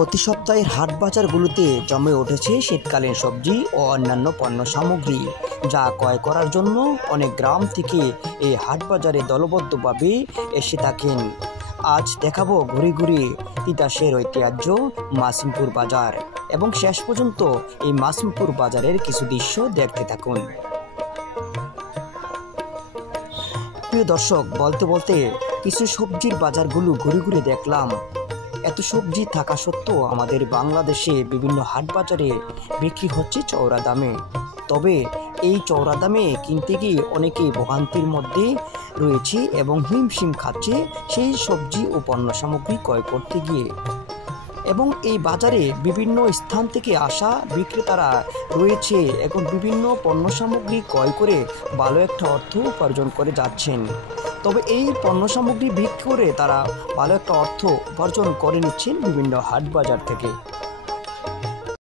প্রতি সপ্তাহের হাট বাজারগুলোতে জমে উঠেছে শীতকালীন সবজি ও অন্যান্য পণ্য সামগ্রী, যা ক্রয় করার জন্য অনেক গ্রাম থেকে এই হাট বাজারে দলবদ্ধভাবে এসে থাকেন। আজ দেখাবো ঘুরে ঘুরে তিতাসের ঐতিহ্য মাসিমপুর বাজার, এবং শেষ পর্যন্ত এই মাসিমপুর বাজারের কিছু দৃশ্য দেখতে থাকুন। প্রিয় দর্শক, বলতে বলতে কিছু সবজির বাজারগুলো ঘুরে ঘুরে দেখলাম। এত সবজি থাকা সত্ত্বেও আমাদের বাংলাদেশে বিভিন্ন হাট বাজারে বিক্রি হচ্ছে চওড়া দামে। তবে এই চওড়া দামে কিনতে গিয়ে অনেকেই ভোগান্তির মধ্যে রয়েছে এবং হিমশিম খাচ্ছে সেই সবজি ও পণ্য সামগ্রী ক্রয় করতে গিয়ে। এবং এই বাজারে বিভিন্ন স্থান থেকে আসা বিক্রেতারা রয়েছে এবং বিভিন্ন পণ্য সামগ্রী ক্রয় করে ভালো একটা অর্থ উপার্জন করে যাচ্ছেন। তবে এই পণ্য সামগ্রী বিক্রি করে তারা ভালো একটা অর্থ উপার্জন করে নিচ্ছেন বিভিন্ন হাট বাজার থেকে।